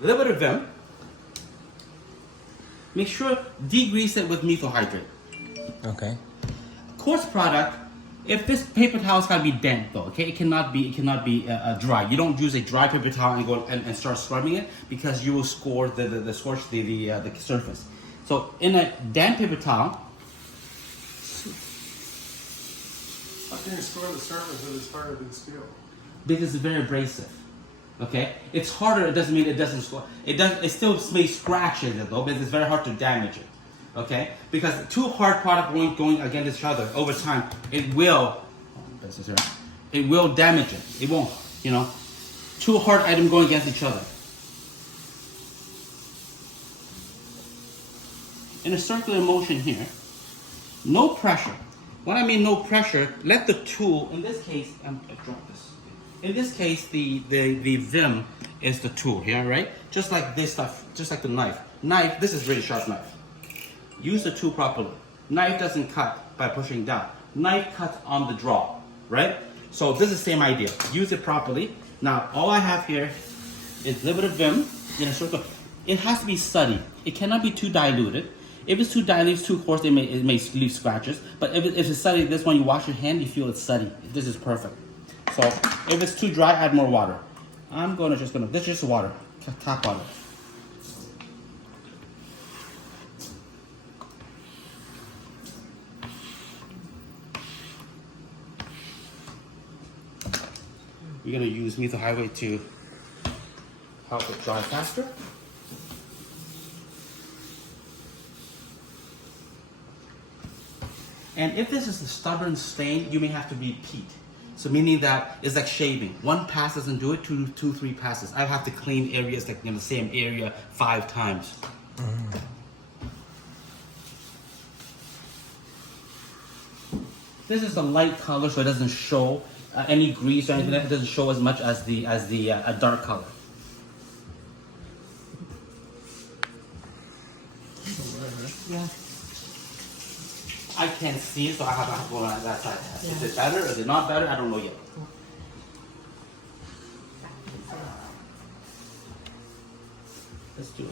a little bit of Vim. Make sure degrease it with methyl hydrate. Okay. Quartz product, if this paper towel is gotta be damp though, okay? It cannot be dry. You don't use a dry paper towel and go and start scrubbing it because you will scorch the surface. So in a damp paper towel, How can you score the surface if it's harder than steel? because it's very abrasive. Okay, it's harder. It doesn't mean it doesn't score. It still may scratch it though, but it's very hard to damage it. Okay, because two hard products going against each other over time, it will damage it. It won't, you know, two hard items going against each other. In a circular motion here, no pressure. When I mean no pressure, let the tool. In this case, I dropped this. In this case, the Vim is the tool here, right? Just like this stuff, just like the knife. Knife, this is really sharp knife. Use the tool properly. Knife doesn't cut by pushing down. Knife cuts on the draw, right? So this is the same idea. Use it properly. Now, all I have here is a little bit of Vim in a circle. It has to be steady. It cannot be too diluted. If it's too diluted, too coarse, it may leave scratches. But if it's steady, this one you wash your hand, you feel it's steady. This is perfect. So if it's too dry, add more water. This is just water, tap water. We're gonna use methyl hydrate to help it dry faster. And if this is a stubborn stain, you may have to repeat. So meaning that it's like shaving. One pass doesn't do it, two, three passes. I have to clean areas like in the same area 5 times. This is a light color, so it doesn't show any grease or anything. It doesn't show as much as the dark color. Yeah. I can't see it, so I have to go on that side. Yeah. Is it better? Is it not better? I don't know yet. Let's do it.